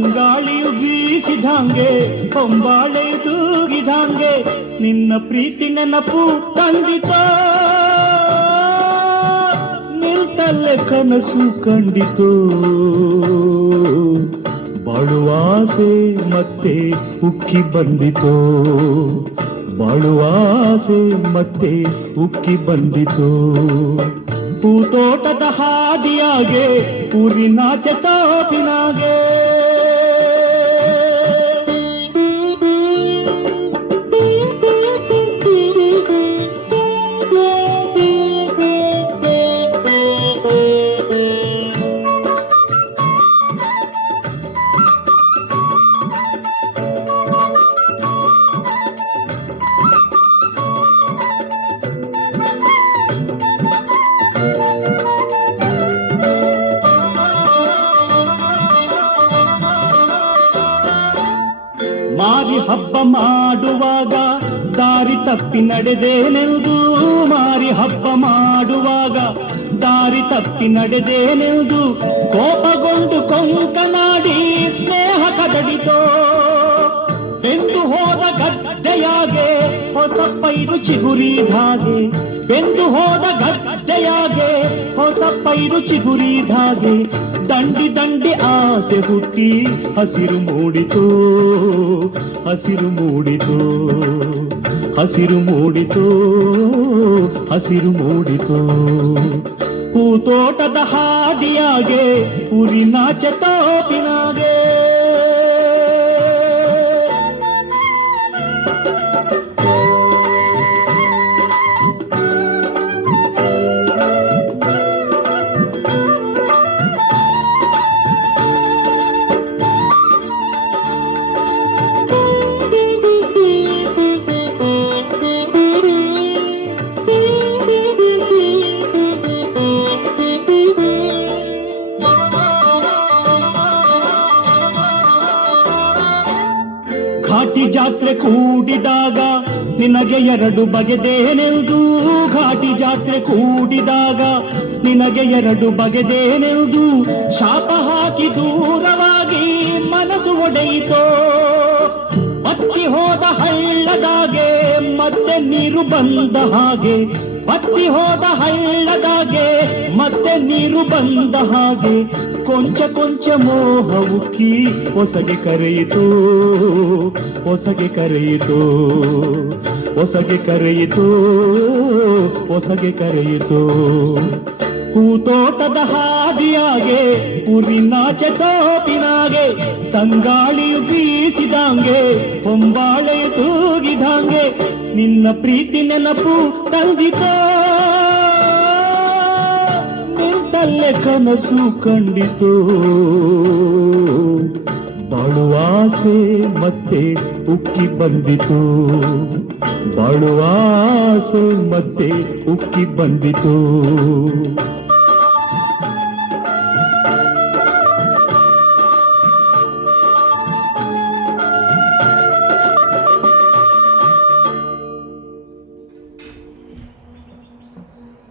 ತಂಗಾಳಿಯು ಬೀಸಿದಂಗೆ ಹೊಂಬಾಳೆ ತೂಗಿದಂಗೆ ನಿನ್ನ ಪ್ರೀತಿ ನೆನಪು ತಂದಿತೋ ನಿಲ್ತಲ್ಲೇ ಕನಸು ಕಂಡಿತು ಬಾಳುವಾಸೆ ಮತ್ತೆ ಉಕ್ಕಿ ಬಂದಿತು ಬಾಳುವಾಸೆ ಮತ್ತೆ ಉಕ್ಕಿ ಬಂದಿತು ಹೂತೋಟದ ಹಾದಿಯಾಗೆ ಊರಿನಾಚೆ ತೋಪಿನಾಗೆ ಮಾರಿ ಹಬ್ಬ ಮಾಡುವಾಗ ದಾರಿ ತಪ್ಪಿ ನಡೆದೇನೆಂದು ಮಾರಿ ಹಬ್ಬ ಮಾಡುವಾಗ ದಾರಿ ತಪ್ಪಿ ನಡೆದೇನೆಂದು ಕೋಪಗೊಂಡು ಕೊಂಕನಾಡಿ ಸ್ನೇಹ ಕದಡಿತೋ ಬೆಂದು ಹೋದ ಗದ್ದೆಯಾಗೆ ಹೊಸ ಪೈರು ಚಿಗುರಿದಾಗೆ ಬೆಂದು ಹೋದ ಗದ್ದೆಯಾಗೆ ಹೊಸ ಪೈರು ಚಿಗುರಿದಾಗೆ ದಂಡಿ ದಂಡಿ ಆಸೆ ಹುಟ್ಟಿ ಹಸಿರು ಮೂಡಿತು ಹಸಿರು ಮೂಡಿತು ಹಸಿರು ಮೂಡಿತು ಹಸಿರು ಮೂಡಿತು ಹೂತೋಟದ ಹಾದಿಯಾಗೆ ಊರಿನಾಚೆ ತೋಪಿನಾಗೆ ಘಾಟಿ ಜಾತ್ರೆ ಕೂಡಿದಾಗ ನಿನಗೆ ಎರಡು ಬಗೆದೇನೆಂದು ಘಾಟಿ ಜಾತ್ರೆ ಕೂಡಿದಾಗ ನಿನಗೆ ಎರಡು ಬಗೆದೇನೆಂದು ಶಾಪ ಹಾಕಿ ದೂರವಾಗಿ ಮನಸ್ಸು ಒಡೆಯಿತೋ ಬತ್ತಿ ಹೋದ ಹಳ್ಳದಾಗೆ ಮತ್ತೆ ನೀರು ಬಂದ ಹಾಗೆ ಬತ್ತಿ ಹೋದ ಹಳ್ಳದಾಗೆ ಮತ್ತೆ ನೀರು ಬಂದ ಹಾಗೆ ಕೊಂಚ ಕೊಂಚ ಮೋಹ ಉಕ್ಕಿ ಹೊಸಗೆ ಕರೆಯಿತು ಹೊಸಗೆ ಕರೆಯಿತು ಹೊಸಗೆ ಕರೆಯಿತು ಹೊಸಗೆ ಕರೆಯಿತು ಹೂತೋಟದ ಹಾದಿಯಾಗೆ ಊರಿನಾಚೆ ತೋಪಿನಾಗೆ ತಂಗಾಳಿಯು ಬೀಸಿದಂಗೆ ಹೊಂಬಾಳೆಯು ತೂಗಿದಂಗೆ ನಿನ್ನ ಪ್ರೀತಿ ನೆನಪು ತಂದಿತೋ ನಿಂತಲ್ಲೇ ಕನಸು ಕಂಡಿತು ಬಾಳುವಾಸೆ ಮತ್ತೆ ಉಕ್ಕಿ ಬಂದಿತು ಬಾಳುವಾಸೆ ಮತ್ತೆ ಉಕ್ಕಿ ಬಂದಿತು